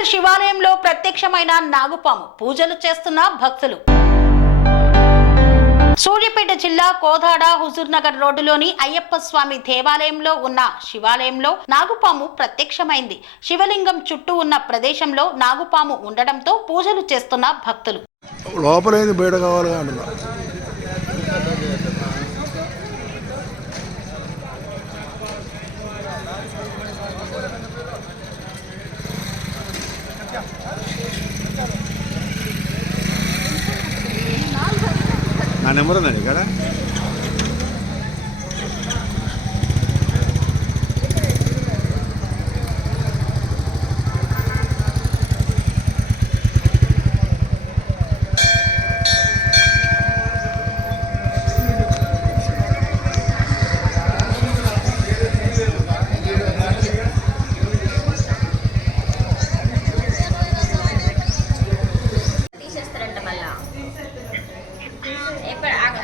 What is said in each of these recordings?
కరీంనగర్ శివాలయంలో ప్రత్యక్షమైన నాగుపాము పూజలు చేస్తున్న భక్తులు. సూర్యాపేట జిల్లా కోదాడ హుజూర్నగర్ రోడ్డులోని అయ్యప్ప స్వామి దేవాలయంలో ఉన్న శివాలయంలో నాగుపాము ప్రత్యక్షమైంది. శివలింగం చుట్టూ ఉన్న ప్రదేశంలో నాగుపాము ఉండడంతో పూజలు చేస్తున్న భక్తులు. లోపలేది బయట కావాలి అంటున్నా. నా నెంబర్ ఉందండి ఇక్కడ.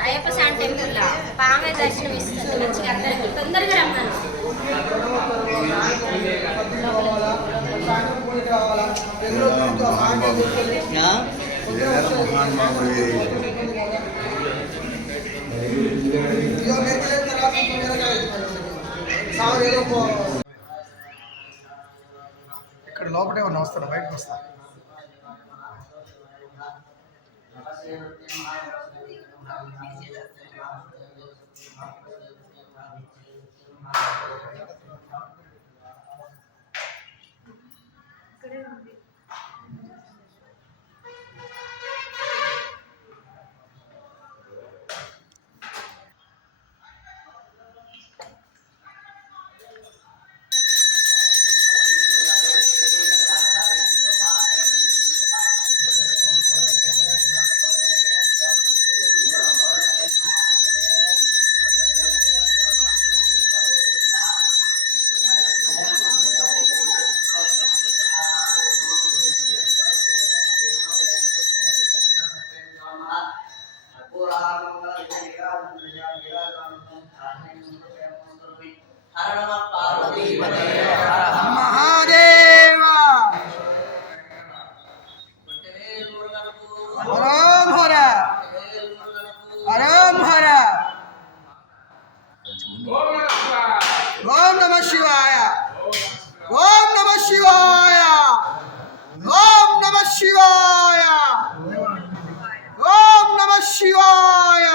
అయ్యప్ప స్వామి టెంపుల్ పామే దర్శనం ఇస్తుంది. మంచిగా అందరికి తొందరగా రమ్మను. ఇక్కడ లోపలే ఉన్నా, వస్తాను, బయటకు వస్తా. ఓం నమః శివాయ, ఓం నమః శివాయ, ఓం నమః శివాయ, ఓం నమః శివాయ.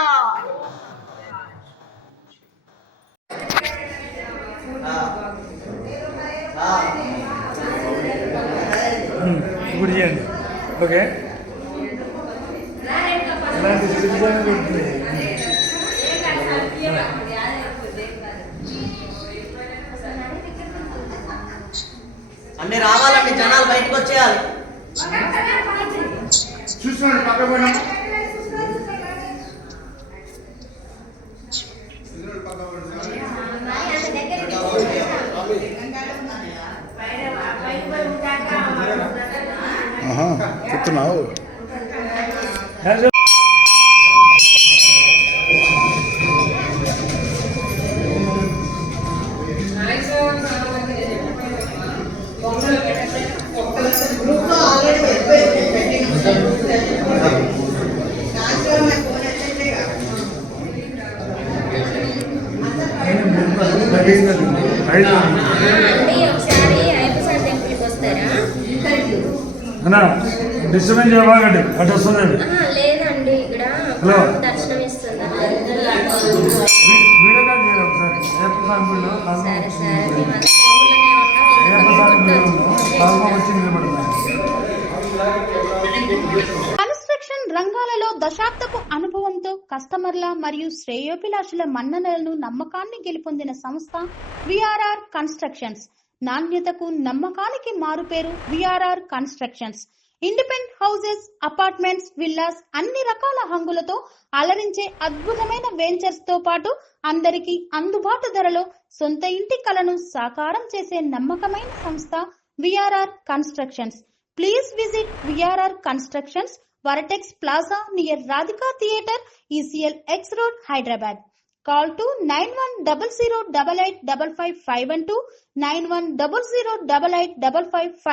ఇప్పుడు చేయండి. ఓకే, అన్ని రావాలండి, జనాలు బయటకు వచ్చేయాలి. చూసుకోండి పక్క పోయినా. చెప్తున్నావు. డిస్టర్బెన్స్ చేయబాగండి, అటు వస్తుందండి. లేదండి, ఇక్కడ దర్శనం ఇస్తుంది. వీడియో కాల్ చేయాలి ఒకసారి. కన్స్ట్రక్షన్ రంగాలలో దశాబ్దపు అనుభవంతో కస్టమర్ల మరియు శ్రేయోభిలాషుల మన్ననలను నమ్మకాన్ని గెలుపొందిన సంస్థ విఆర్ఆర్ కన్స్ట్రక్షన్స్. నాణ్యతకు నమ్మకానికి మారుపేరు VRR constructions. Independent houses, apartments, villas అన్ని రకాల హంగులతో అలరించే అద్భుతమైన వెంచర్స్ తో పాటు అందరికీ అందుబాటు ధరలో సొంత ఇంటి కలను సాకారం చేసే నమ్మకమైన సంస్థ VRR constructions. Please visit VRR constructions, వరటెక్స్ plaza near Radhika theatre, ECL X Road, Hyderabad. Call to 910088555512, 9100885555.